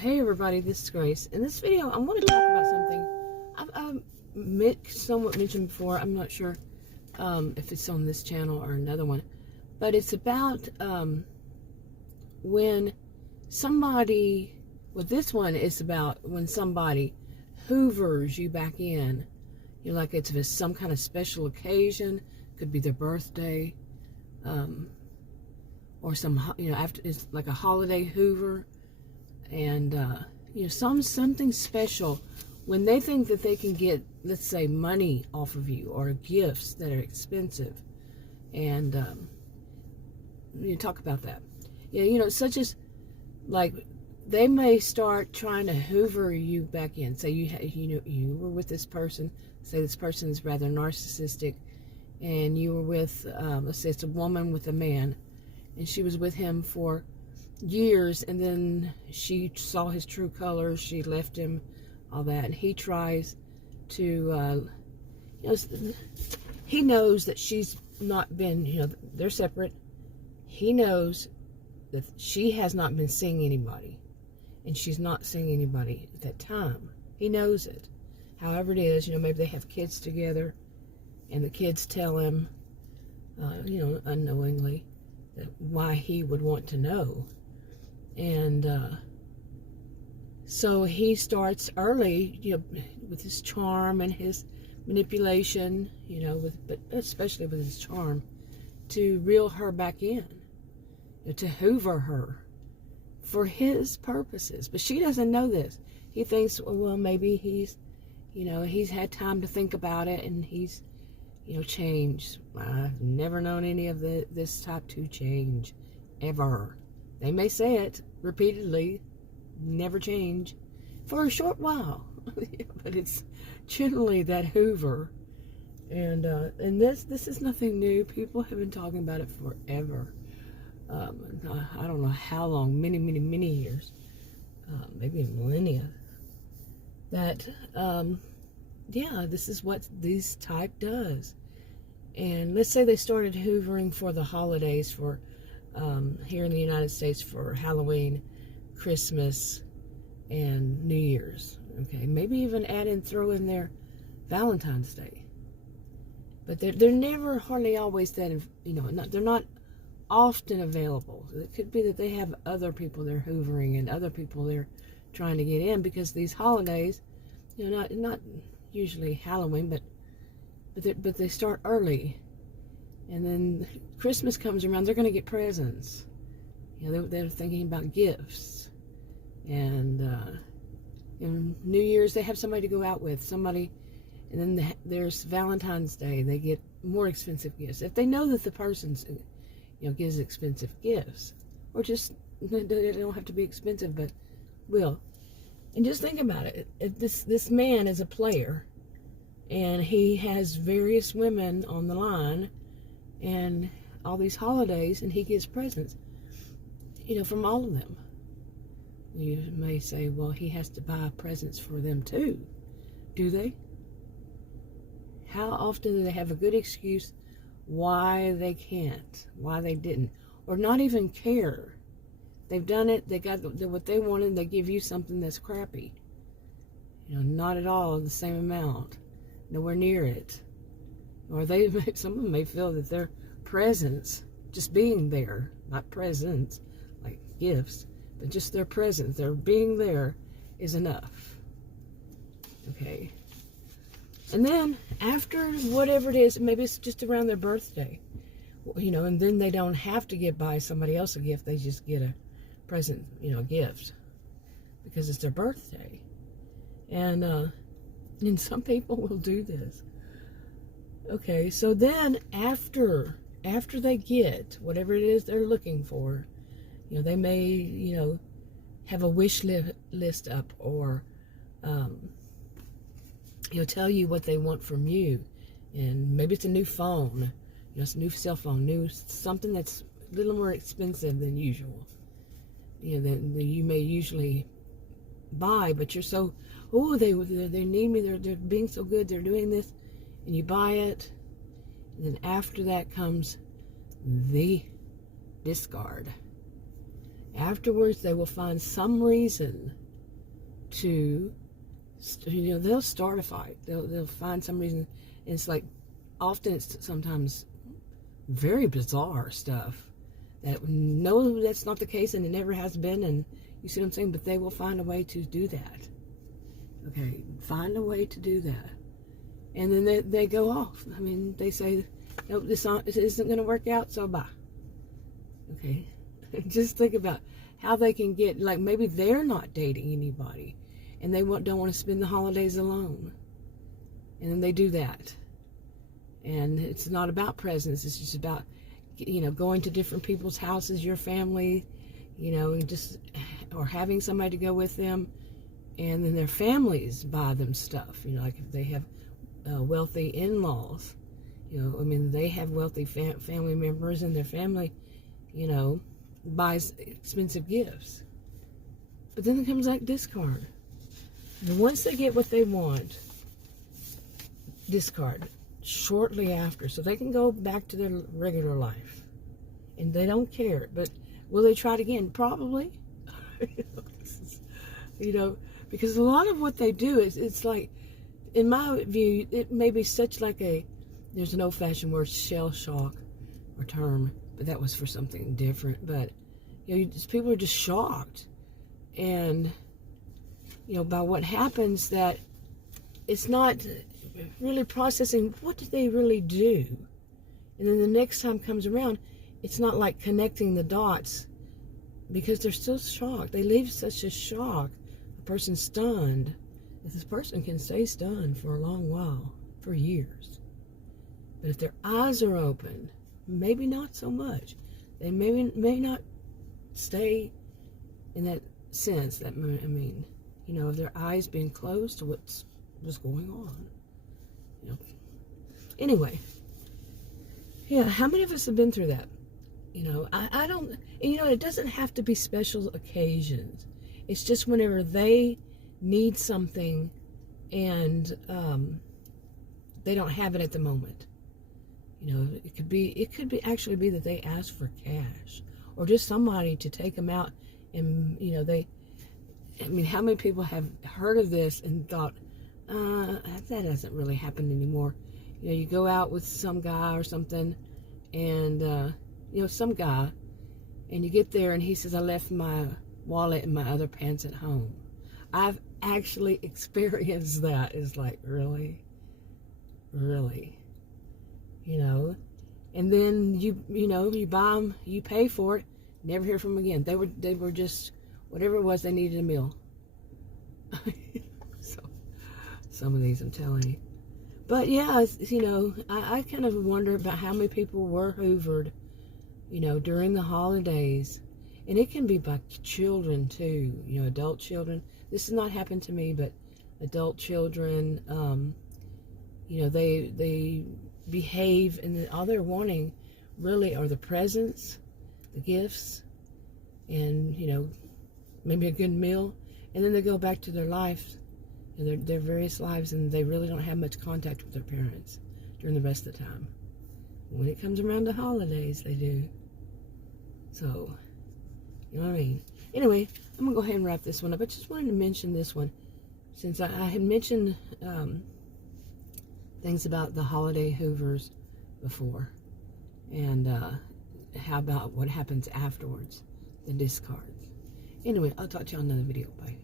Hey everybody, this is Grace. In this video, I want to talk about something I've somewhat mentioned before. I'm not sure if it's on this channel or another one, but it's about when somebody, well, this one is about when somebody hoovers you back in. You know, like it's some kind of special occasion, could be their birthday, or some, you know, after it's like a holiday hoover. And you know, something special when they think that they can get, let's say, money off of you or gifts that are expensive. And you talk about that. Yeah, you know, such as like they may start trying to hoover you back in. Say you were with this person. Say this person is rather narcissistic, and you were with let's say it's a woman with a man, and she was with him for years, and then she saw his true colors, she left him, all that, and he tries to you know, he knows that she's not been, you know, they're separate. He knows that she has not been seeing anybody, and she's not seeing anybody at that time. He knows it. However it is, you know, maybe they have kids together, and the kids tell him you know, unknowingly, that why he would want to know. And so he starts early, you know, with his charm and his manipulation, you know, but especially with his charm, to reel her back in, you know, to hoover her for his purposes. But she doesn't know this. He thinks, well, maybe he's, you know, he's had time to think about it, and he's, you know, changed. I've never known any of this type to change, ever. They may say it repeatedly, never change, for a short while, but it's generally that hoover. And this is nothing new. People have been talking about it forever. I don't know how long, many years, maybe millennia. That yeah, this is what this type does. And let's say they started hoovering for the holidays, for here in the United States, for Halloween, Christmas, and New Year's. Okay, maybe even throw in there Valentine's Day. But they're never, hardly always that, you know, they're not often available. It could be that they have other people they're hoovering and other people they're trying to get in, because these holidays, you know, not usually Halloween, but they start early. And then Christmas comes around, they're going to get presents. You know, they're thinking about gifts. And in New Year's, they have somebody to go out with, somebody. And then there's Valentine's Day, they get more expensive gifts. If they know that the person's, you know, gives expensive gifts, or just, they don't have to be expensive, but will. And just think about it. If this man is a player, and he has various women on the line, and all these holidays, and he gets presents, you know, from all of them. You may say, well, he has to buy presents for them too. Do they? How often do they have a good excuse why they can't, why they didn't, or not even care? They've done it, they got what they wanted, they give you something that's crappy. You know, not at all the same amount, nowhere near it. Or some of them may feel that their presence, just being there, not presents like gifts, but just their presence, their being there, is enough. Okay. And then after whatever it is, maybe it's just around their birthday, you know, and then they don't have to buy somebody else a gift. They just get a present, you know, a gift, because it's their birthday. And some people will do this. Okay, so then after they get whatever it is they're looking for, you know, they may, you know, have a wish list up, or you know, tell you what they want from you. And maybe it's a new phone, you know, it's a new cell phone, something that's a little more expensive than usual, you know, that you may usually buy, but you're so, oh, they need me, they're being so good, they're doing this, and you buy it. And then after that comes the discard. Afterwards, they will find some reason to, they'll start a fight. They'll find some reason. And it's like, often it's sometimes very bizarre stuff that no, that's not the case, and it never has been. And you see what I'm saying? But they will find a way to do that. Okay, find a way to do that. And then they go off. I mean, they say, nope, this isn't going to work out, so bye. Okay, just think about how they can get, like, maybe they're not dating anybody and they don't want to spend the holidays alone. And then they do that. And it's not about presents. It's just about, going to different people's houses, your family, or having somebody to go with them. And then their families buy them stuff. Like if they have wealthy in-laws, they have wealthy family members, and their family, buys expensive gifts. But then it comes like discard. And once they get what they want, discard shortly after, so they can go back to their regular life. And they don't care. But will they try it again? Probably. Because a lot of what they do is, it's like, in my view, it may be such like there's an old-fashioned word, shell shock, or term, but that was for something different. But, people are just shocked. And, by what happens, that it's not really processing, what did they really do? And then the next time comes around, it's not like connecting the dots, because they're still shocked. They leave such a shock, a person stunned. This person can stay stunned for a long while, for years. But if their eyes are open, maybe not so much. They may not stay in that sense. That, if their eyes being closed to what's going on. Anyway, yeah, how many of us have been through that? I don't, it doesn't have to be special occasions. It's just whenever they need something and they don't have it at the moment. It could actually be that they ask for cash, or just somebody to take them out, and how many people have heard of this and thought, that doesn't really happen anymore. You go out with some guy or something, and some guy, and you get there and he says, I left my wallet and my other pants at home. I've actually experienced that. It's like, really? And then you buy them, you pay for it, never hear from them again. They were just, whatever it was, they needed a meal. So, some of these, I'm telling you. But yeah, I kind of wonder about how many people were hoovered, during the holidays. And it can be by children too, adult children. This has not happened to me, but adult children, they behave, and all they're wanting really are the presents, the gifts, and, maybe a good meal. And then they go back to their lives, and their various lives, and they really don't have much contact with their parents during the rest of the time. When it comes around to holidays, they do. So, you know what I mean? Anyway, I'm going to go ahead and wrap this one up. I just wanted to mention this one, since I had mentioned things about the holiday hoovers before, and how about what happens afterwards, the discards. Anyway, I'll talk to you on another video. Bye.